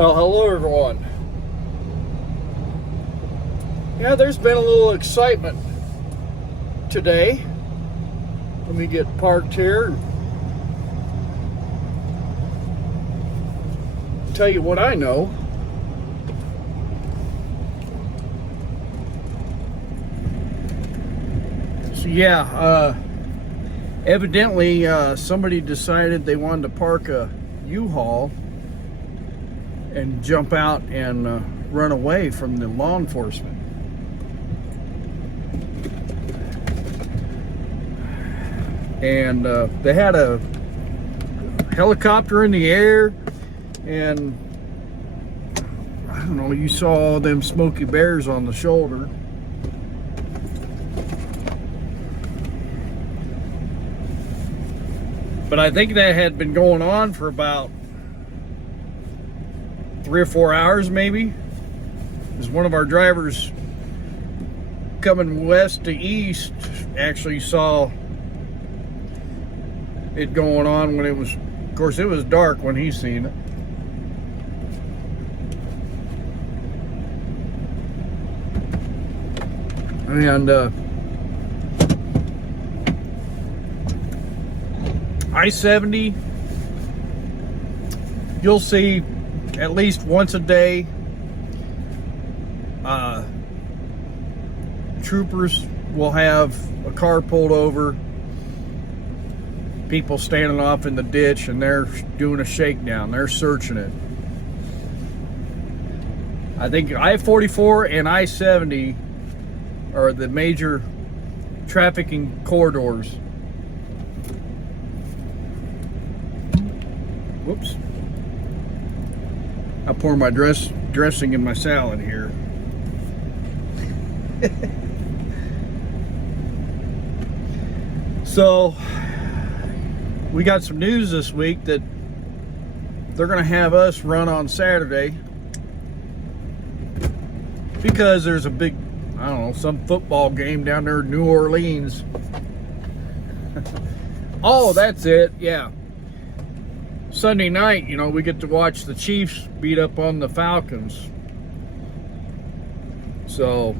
Well, hello everyone. Yeah, there's been a little excitement today. Let me get parked here and tell you what I know. So yeah, evidently somebody decided they wanted to park a U-Haul and jump out and run away from the law enforcement. And they had a helicopter in the air, and I don't know, you saw them smoky bears on the shoulder. But I think that had been going on for about 3 or 4 hours maybe. As one of our drivers coming west to east actually saw it going on when it was, of course it was dark when he seen it. And I-70, you'll see at least once a day troopers will have a car pulled over, people standing off in the ditch, and they're doing a shakedown. They're searching it. I think I-44 and I-70 are the major trafficking corridors. Whoops. I pour my dressing in my salad here. So we got some news this week that they're going to have us run on Saturday because there's a big, I don't know, some football game down there in New Orleans. Oh, that's it. Yeah. Sunday night, you know, we get to watch the Chiefs beat up on the Falcons. So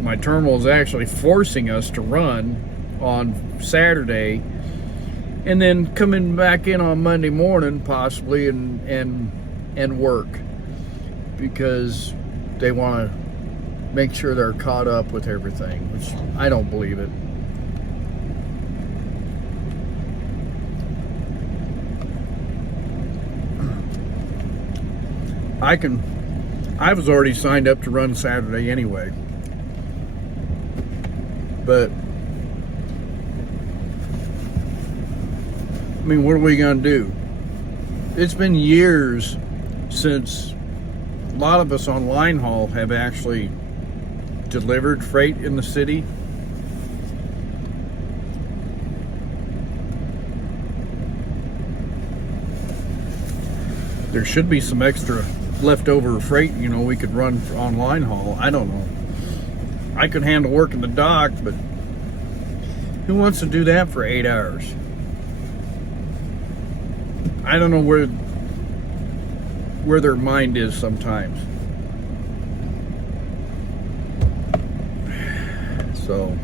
my terminal is actually forcing us to run on Saturday and then coming back in on Monday morning possibly and work, because they want to make sure they're caught up with everything, which I don't believe it. I was already signed up to run Saturday anyway. But I mean, what are we gonna do? It's been years since a lot of us on line haul have actually delivered freight in the city. There should be some extra leftover freight, you know, we could run on line haul. I don't know. I could handle working the dock, but who wants to do that for 8 hours? I don't know where their mind is sometimes. So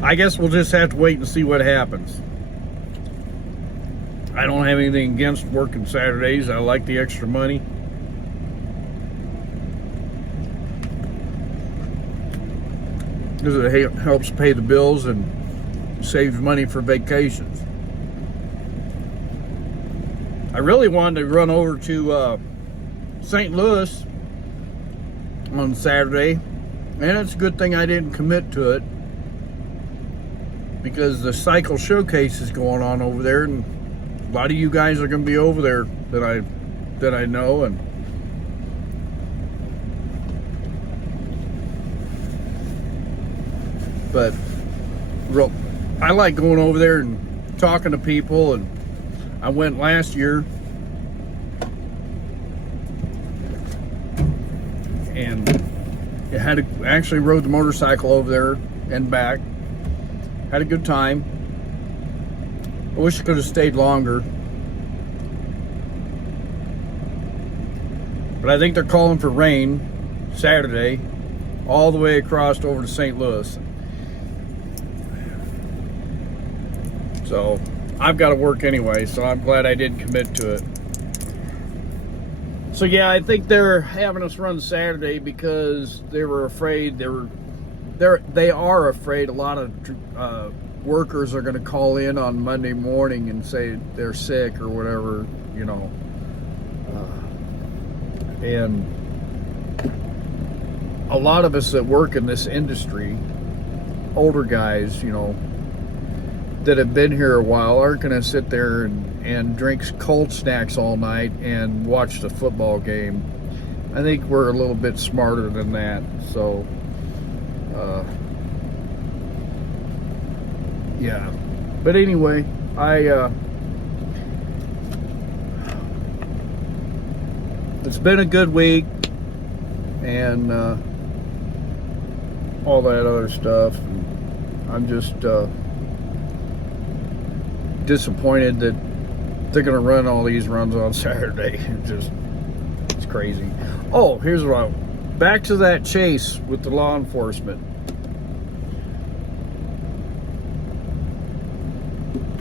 I guess we'll just have to wait and see what happens. I don't have anything against working Saturdays. I like the extra money. Because it helps pay the bills and saves money for vacations. I really wanted to run over to St. Louis on Saturday, and it's a good thing I didn't commit to it, because the cycle showcase is going on over there, and a lot of you guys are going to be over there that I know, and but I like going over there and talking to people. And I went last year, and actually rode the motorcycle over there and back. Had a good time. I wish I could have stayed longer. But I think they're calling for rain Saturday all the way across over to St. Louis. So I've got to work anyway, so I'm glad I didn't commit to it. So yeah, I think they're having us run Saturday because they were afraid they are afraid a lot of workers are going to call in on Monday morning and say they're sick or whatever, you know. And a lot of us that work in this industry, older guys, you know, that have been here a while, aren't going to sit there and drink cold snacks all night and watch the football game. I think we're a little bit smarter than that. So, yeah. But anyway, it's been a good week and all that other stuff. I'm just disappointed that they're going to run all these runs on Saturday. It's crazy. Oh, here's what back to that chase with the law enforcement.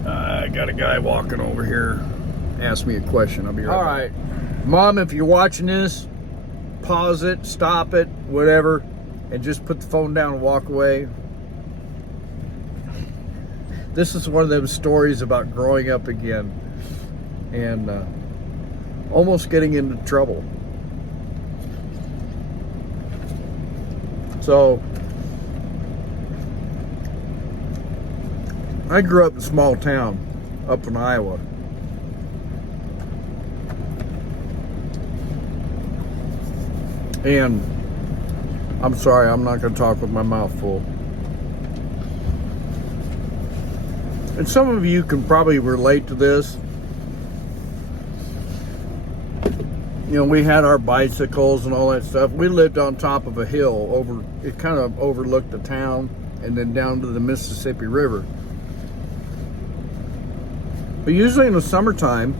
I got a guy walking over here. Ask me a question. I'll be right back. All right. Mom, if you're watching this, pause it, stop it, whatever, and just put the phone down and walk away. This is one of those stories about growing up again and almost getting into trouble. So, I grew up in a small town up in Iowa. And I'm sorry, I'm not going to talk with my mouth full. And some of you can probably relate to this. You know, we had our bicycles and all that stuff. We lived on top of a hill it kind of overlooked the town and then down to the Mississippi River. But usually in the summertime,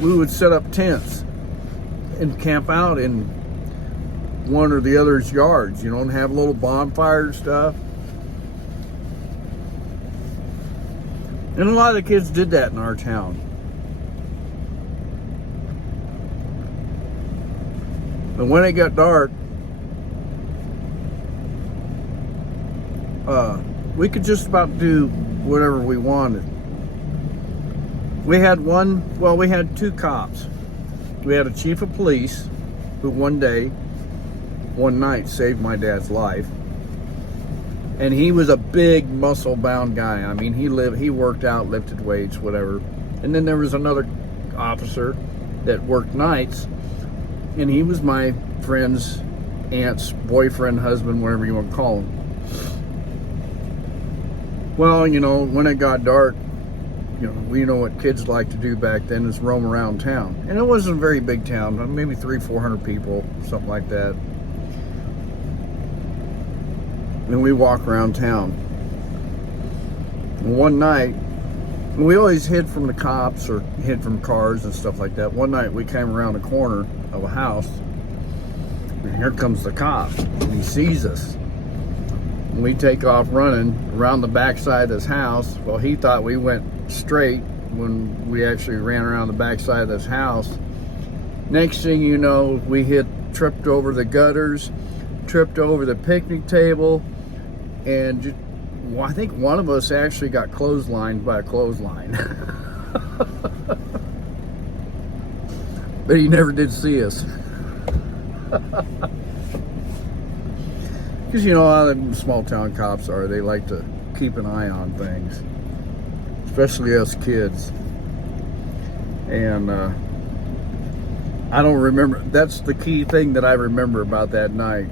we would set up tents and camp out in one or the other's yards, you know, and have a little bonfire and stuff. And a lot of the kids did that in our town. But when it got dark, we could just about do whatever we wanted. We had two cops. We had a chief of police who one night saved my dad's life. And he was a big muscle-bound guy. I mean, he worked out, lifted weights, whatever. And then there was another officer that worked nights, and he was my friend's aunt's boyfriend, husband, whatever you want to call him. Well, you know, when it got dark, you know, we know what kids like to do back then is roam around town. And it wasn't a very big town, maybe 300-400 people, something like that. And we walk around town. And one night, we always hid from the cops or hid from cars and stuff like that. One night we came around the corner of a house, and here comes the cop, and he sees us. And we take off running around the backside of this house. Well, he thought we went straight when we actually ran around the backside of this house. Next thing you know, we tripped over the gutters, tripped over the picnic table, and I think one of us actually got clotheslined by a clothesline. But he never did see us. Because, you know, how the small town cops are. They like to keep an eye on things. Especially us kids. And I don't remember. That's the key thing that I remember about that night.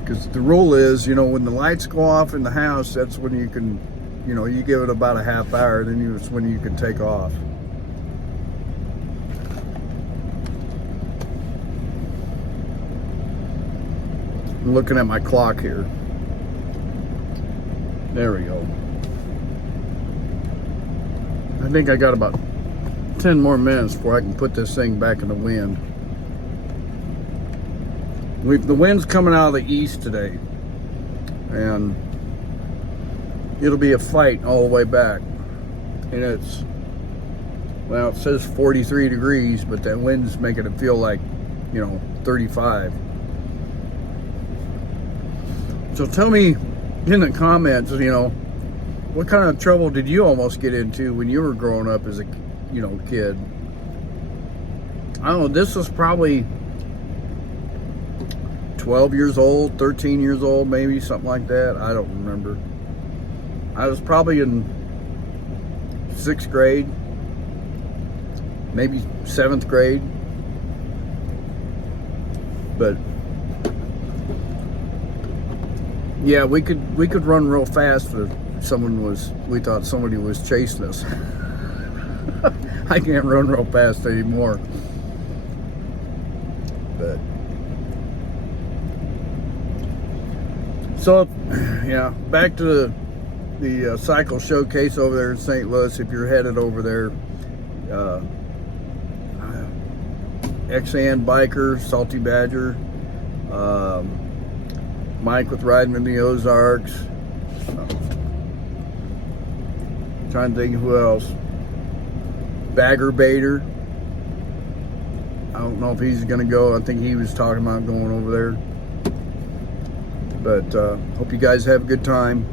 Because the rule is, you know, when the lights go off in the house, that's when you can, you know, you give it about a half hour, then it's when you can take off. I'm looking at my clock here. There we go. I think I got about 10 more minutes before I can put this thing back in the wind. The wind's coming out of the east today, and it'll be a fight all the way back. And it's, well, it says 43 degrees, but that wind's making it feel like, 35. So tell me in the comments, what kind of trouble did you almost get into when you were growing up as a, kid? I don't know, this was probably 12 years old, 13 years old, maybe, something like that. I don't remember. I was probably in 6th grade, maybe 7th grade. But yeah, we could run real fast if we thought somebody was chasing us. I can't run real fast anymore. But so yeah, back to the cycle showcase over there in St. Louis. If you're headed over there, XAN Biker, Salty Badger, Mike with Riding in the Ozarks, trying to think who else, Bagger Baiter. I don't know if he's gonna go. I think he was talking about going over there. But hope you guys have a good time.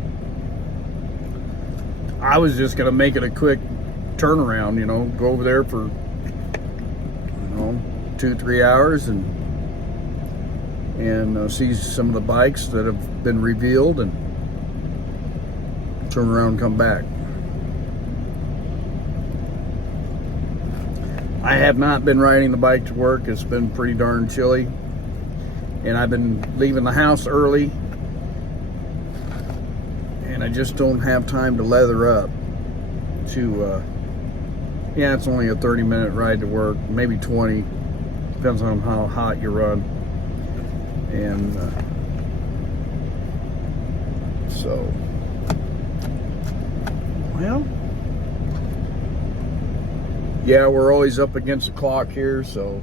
I was just gonna make it a quick turnaround, go over there for 2-3 hours and see some of the bikes that have been revealed and turn around and come back. I have not been riding the bike to work. It's been pretty darn chilly, and I've been leaving the house early, and I just don't have time to leather up to yeah, it's only a 30-minute ride to work, maybe 20, depends on how hot you run. And so, well, yeah, we're always up against the clock here, so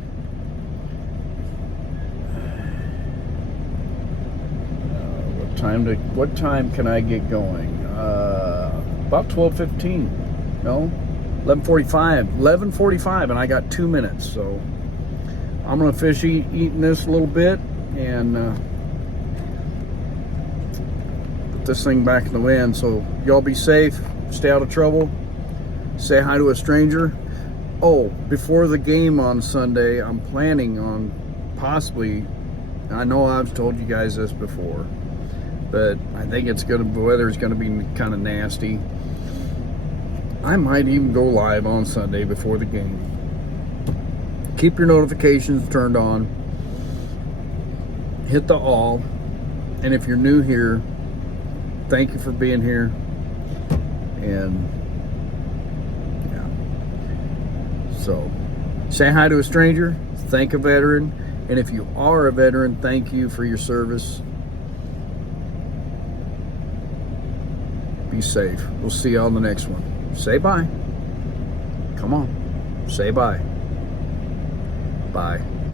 what time can I get going? About 12:15. No, 11:45, and I got 2 minutes, so I'm gonna fish eating this a little bit and put this thing back in the wind. So y'all be safe, stay out of trouble, say hi to a stranger. Oh, before the game on Sunday, I'm planning on possibly, I know I've told you guys this before, but I think the weather's gonna be kind of nasty. I might even go live on Sunday before the game. Keep your notifications turned on. Hit the all. And if you're new here, thank you for being here. And yeah. So say hi to a stranger, thank a veteran, and if you are a veteran, thank you for your service. Be safe. We'll see you on the next one. Say bye. Come on. Say bye. Bye.